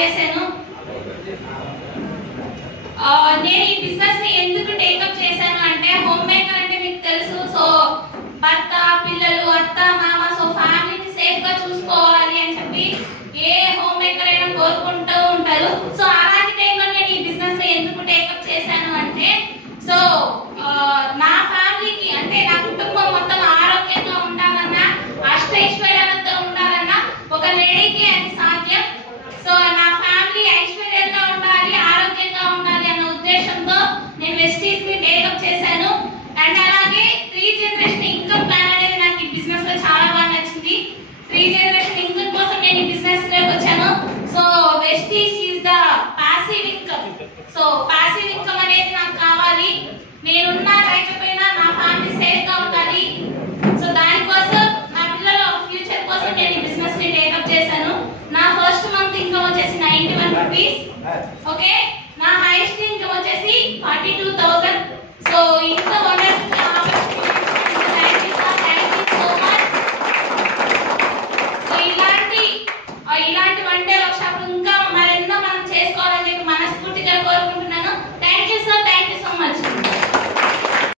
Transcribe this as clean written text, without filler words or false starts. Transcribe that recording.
చేశాను. నేను ఈ బిజినెస్ ని ఎందుకు టేకప్ చేశాను అంటే, హోమ్ మేకర్ అంటే మీకు తెలుసు. సో భర్త, పిల్లలు, అత్త, మామ, సో ఫ్యామిలీని సేఫ్ గా చూసుకోవాలి అని చెప్పి ఏ హోమ్ మేకర్ అయినా కోరుకుంటూ ఉంటారు. సో అలాంటి టైంలో నేను ఈ బిజినెస్ ని ఎందుకు టేకప్ చేశాను అంటే, సో నా ఫ్యామిలీకి అంటే నా కుటుంబం మొత్తం ఆరోగ్యంగా ఉండాలన్నా, అష్టైశ్వర్యాలతో ఉండాలన్నా ఒక లేడీకి అది సాధ్యం. సో నా ఫ్యామిలీ ఐశ్వర్యంగా ఉండాలి, ఆరోగ్యంగా ఉండాలి అన్న ఉద్దేశంతో నేను వెస్టీజ్ ని టేకప్ చేశాను. అండ్ అలాగే 3 జనరేషన్ ఇన్కమ్ ప్లాన్ అనేది నాకు ఈ బిజినెస్ లో చాలా బాగా నచ్చింది. 3 జనరేషన్ ఇన్కమ్ కోసం నేను ఈ బిజినెస్ లోకి వచ్చాను. So Vestige is the passive income. So passive income అనేది నాకు కావాలి. నేనున్నా లేకపోయినా నా ఫ్యామిలీ సేఫ్ గా ఉండాలి. సో దానికోసం నా పిల్లల ఫ్యూచర్ కోసం నేను ఈ బిజినెస్ ని టేకప్ చేశాను. నా ఫస్ట్ మంత్ ఇన్కమ్ వచ్చేసి 91 రూపీస్. ఓకే, నా హైయెస్ట్ ఇన్కమ్ వచ్చేసి 42,000. సో ఈ